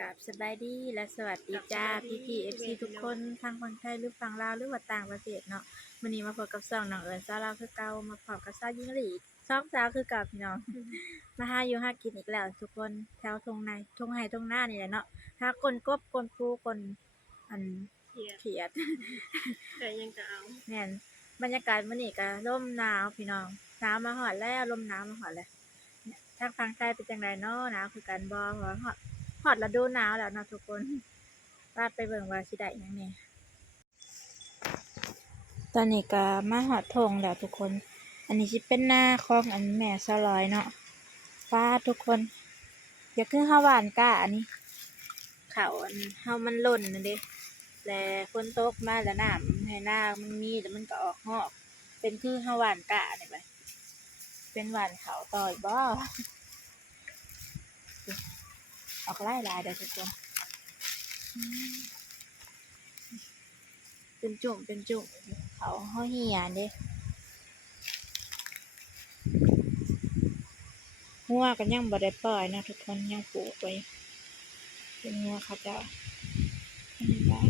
กับสบายดีและสวัสดีจ้าพี่เอฟซีทุกคนทางฝั่งไทยหรือฝั่งลาวหรือว่าต่างประเทศเนาะวันนี้มาพบกับ2น้องเอิญสาวลาวคือเก่ามาพบกับสาวหญิงหลีสองสาวคือเก่าพี่น้องมาหาอยู่หากินอีกแล้วทุกคนแถวทงในทงไห้ทงหน้านี่แหละเนาะถ้าคนกบคนปูคนอันเขียด แต่ยังจะเอา แม่นบรรยากาศมื้อนี้ก็ลมหนาวพี่น้องหนาวมาฮอดแล้วลมหนาวมาฮอดแล้วทางฝั่งไทยเป็นจังไดเนาะหนาวคือกันบ่เพราะว่าฮอดฤดูหนาวแล้วเนาะทุกคนว่าไปเบิ่งว่าสิได้หยังแหน่ตอนนี้ก็มาฮอดทงแล้วทุกคน อันนี้สิเป็นนาของอันแม่สลอยเนาะฟ้าทุกคนอย่าคือเฮาหว่านก้าอันนี้ข้าวอันเฮามันหล่นนั่นเด้แล้วฝนตกมาแล้วน้ำให้นามันมีแล้วมันก็ออกงอกเป็นคือเฮาหว่านก้านี่ไปเป็นหว่านข้าวต่อยบ่ออกหลายๆเด้อทุกคนเป็นจุ่มเป็นจุ่มเขาเฮาเหี่ยเด้งัวก็ยังบ่ได้ปล่อยนะทุกคนยังปลูกไว้เป็นงัวเขาเจ้าอันนี้ได้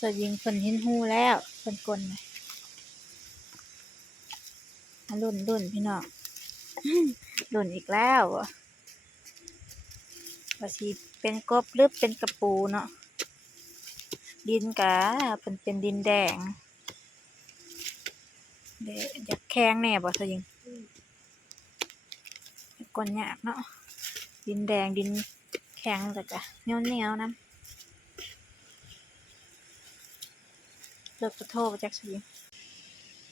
สยิงเพิ่นเห็นหูแล้วเพิ่นกลน่ะรุ่นพี่น้อง รุ่นอีกแล้วว่าสิเป็นกบหรือเป็นกระปูเนาะดินกะเป็นดินแดงเดี๋ยวอยากแข็งแน่บ่สยิงก้นยากเนาะดินแดงดินแข็งแต่กะเหนียวน้ำเลิกกระโทษจักสยิง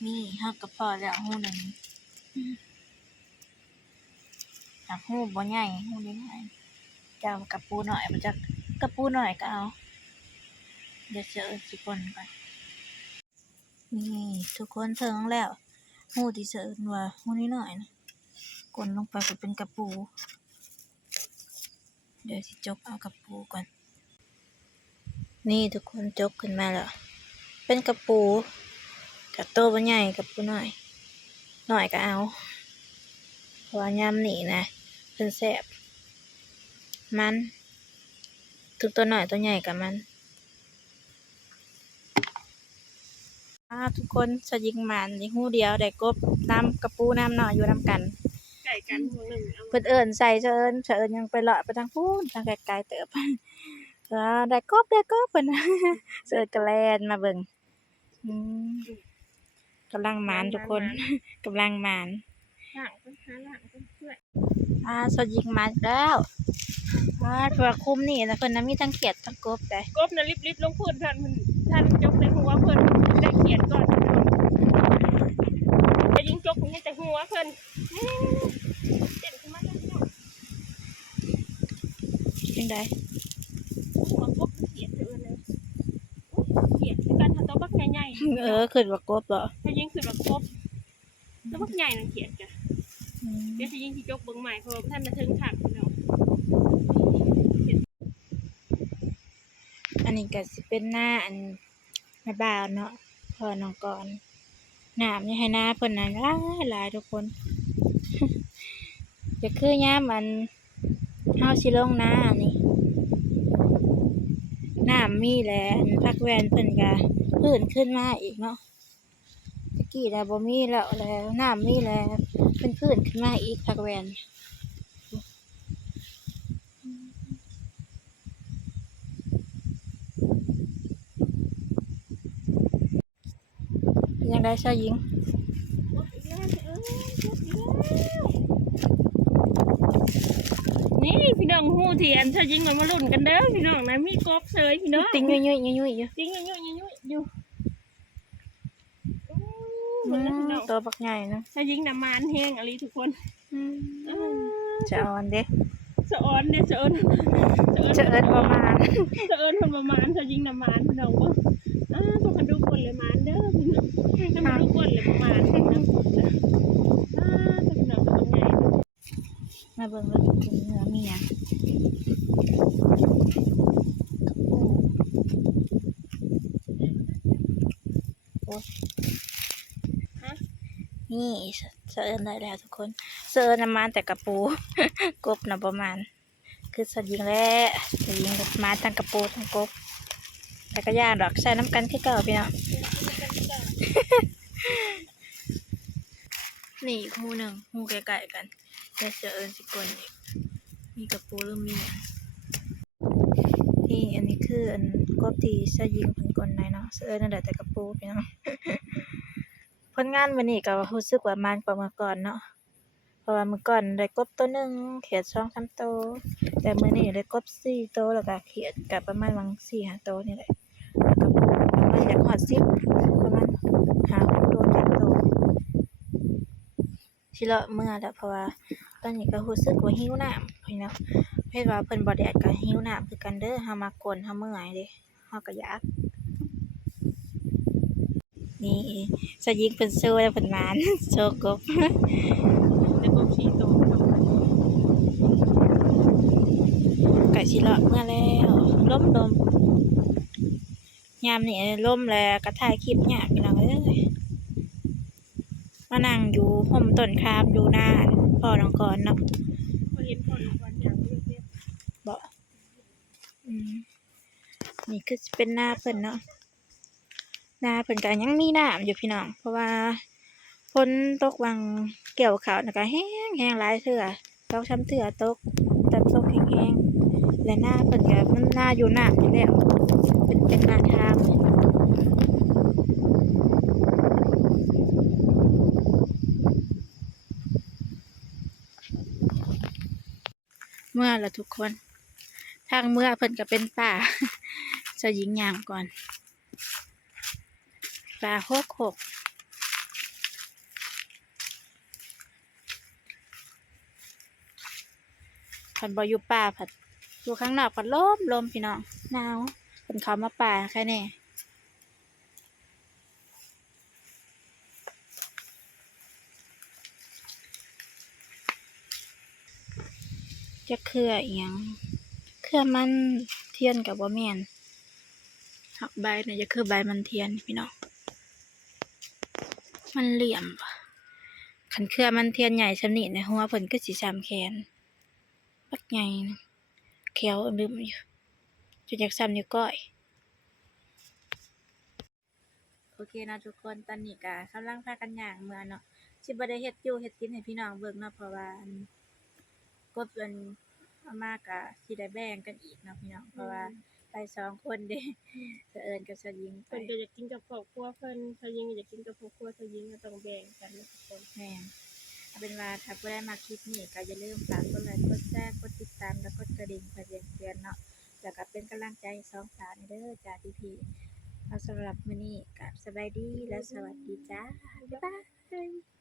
นี่ฮักกระพอแล้วหูหนึ่งหักหูบ่ใหญ่หูนิดหน่อยเจ้ากระปูหน่อยมาจากกระปูหน่อยก็เอาเดี๋ยวเจอสิคนก่อนนี่ทุกคนเถิงแล้วหูที่เสิร์ฟว่าหูนิดหน่อยนะกดลงไปก็เป็นกระปู เดี๋ยวสิจกเอากระปูก่อนนี่ทุกคนจกขึ้นมาแล้วเป็นกระปูกับโตบ่ใหญ่กระปูน้อยก็เอาเพราะว่ายามนี่นะเพิ่นแซ่บมันทุกตัวน้อยตัวใหญ่กับมันทุกคนสยิงมันยิงหูเดียวได้กบน้ำกระปูน้ำหน่อยอยู่น้ำกันไก่กันหัวหนึ่งเอา เพิ่นเอิ้นใส่เชิญยังไปเลาะไปทางพูนทางไกลๆเติบได้กบเพิ่น เสิร์ชกระแลนมาเบิ่งกำลังหมานทุกคน กำลังหมาน หลังต้นหาหลังต้นเพื่อ สยิงหมานแล้วตัวคุมนี่นะเพิ่นน่ะมีทั้งเขียดทั้งกบได้ กบน่ะรีบลงพื้นท่านจกในหัวเพิ่นได้เขียนก่อนจะยิงจกนี่แต่หัวเพิ่นเต็มขึ้นมาแล้วพี่น้อง จังได๋ หัวกบเขียนเตือนเลยเขียนคือการทำตัวบักใหญ่ๆ ขึ้นว่ากบเหรอ ถ้ายิงคือแบบกบตัวบักใหญ่นั่นเขียนจ้ะเดี๋ยวจะยิงที่จกเบิ่งใหม่เพราะท่านมาถึงขังพี่น้อง อันนี้ก็สิเป็นหน้าอันแม่บ่าวเนาะพ่อน้องก่อนน้ำนี่ให้หน้าเพิ่นน่ะหลายทุกคน จะคือยามมันเฮาสิลงนานี่น้ำมีแหละพักแวนเพิ่นก็พื้นขึ้นมาอีกเนาะตะกี้น่ะบ่มีแล้วน้ำมีแล้วเป็นพื้นขึ้นมาอีกพักแวนยังได้ชายหญิงนี่พี่น้องหูเทียนถ้ายิงมันมาลุ่นกันเด้อพี่น้องนะมีกบเสยพี่น้อง ติ้งยุ่ยอยู่ติ้งยุ่ยอยู่ตัวบักใหญ่นะ ถ้ายิงน้ำมันแห้งอะไรทุกคนจะอ่อนเด้ สะออนเนี่ยสะออน ประมาณ สะออนคนประมาณถ้ายิงน้ำมันพี่น้องว่าตัวคันดูคนเลยมันเด้อพี่น้องถ้ามันดูคนเลยประมาณพี่น้องพี่น้องเป็นไง มาเบิ่งแล้วกินเนื้อเมียโอ้นี่ เสิร์นได้แล้วทุกคนเสิร์นน้ำมันแต่กระปู กบนะประมาณคือสยิงแล้วสยิงกับมาทั้งกระปูทั้งกบแต่ก็ย่างดอกใส่น้ำกันที่เก่าพี่เนาะ นี่หูหนึ่งหูไก่ๆกันแต่เสิร์นสิกลอีกมีกระปูหรือมีนี่อันนี้คืออันกบที่สยิงผลกลในเนาะเสิร์นนั่นแหละแต่กระปูพี่เนาะ ผลงานวันนี้ก็รู้สึกว่ามันกว่าเมื่อก่อนเนาะเพราะว่าเมื่อก่อนได้กบตัวหนึ่งเขียด2-3ตัวแต่มื้อนี้ได้กบ4ตัวแล้วก็เขียดก็ประมาณวัง4-5ตัวนี่แหละแล้วก็ประมาณอยากฮอด10ประมาณ5-6ตัว7ตัวสิเลาะเมื่อแล้วเพราะว่าตอนนี้ก็รู้สึกว่าหิวน้ำพี่เนาะเฮ็ดว่าเพิ่นบ่แดดก็หิวน้ำคือกันเด้อเฮามากวนเฮาเมื่อยเด้เฮาก็อยากนี่สยิงเพิ่นโชว์แล้วเพิ่นหมาน โชว์กบ แต่กบชีโต ไก่สิเลาะเมื่อแล้วล้มยามนี่ล้มแล้วก็ถ่ายคลิปยากพี่น้องเอ้ยมานั่งอยู่ห่มต้นคามอยู่หน้าพ่อน้องก่อนเนาะ พอเห็นคนวันอย่างเลือกเนี่ย บ่นี่คือสิเป็นหน้าเพิ่นเนาะหน้าเพิ่นก็ยังมีน้ำอยู่พี่น้องเพราะว่าฝนตกวังเกี่ยวข้าวน่ะก็แห้งหลายเทื่อ2-3เทื่อตกแห้งๆและหน้าเพิ่นก็มันหน้าอยู่น้ำอยู่แล้วเป็นหน้าทางเมื่อละทุกคนทางเมื่อเพิ่นก็เป็นป่า จะยิงยางก่อนป่าโคกผัดบ่อยู่ป่าผัดอยู่ข้างนอกผัดลมพี่น้องหนาวเพิ่นเข้ามาป่าแค่นี้จะเครืออีหยังเครือมันเทียนกับบ่แม่นหักใบน่ะจะคือใบมันเทียนพี่น้องมันเหลี่ยมคันเครือมันเทียนใหญ่ชำนิในหัวเพิ่นก็สิซ้ำแขนปักใหญ่นะแขวลืมอยู่จนอยากซ้ำนิ้วก้อยโอเคนะทุกคนตอนนี้ก็กำลังพากันย่างเมื่อเนาะสิบ่ได้เฮ็ดอยู่เฮ็ดกินให้พี่น้องเบิ่งเนาะเพราะว่ากบเอามาก็สิได้แบ่งกันอีกเนาะพี่น้องเพราะว่าไป2คนเด้จะเอิ้นกับสยิงไป เพิ่นก็อยากกินกับครอบครัวเพิ่นชาวยิงก็อยากกินกับครอบครัวชาวยิงก็ต้องแบ่งกันนะทุกคน แม่นเอาเป็นว่าถ้าผู้ใดมาคลิปนี้ก็อย่าลืมฝากกดไลค์กดแชร์กดติดตามแล้วกดกระดิ่งเพื่อแจ้งเตือนเนาะแล้วก็เป็นกำลังใจให้2สาวนี่เด้อจ้าพี่ๆเอาสำหรับมื้อนี้ก็สบายดีและสวัสดีจ้าบ๊ายบาย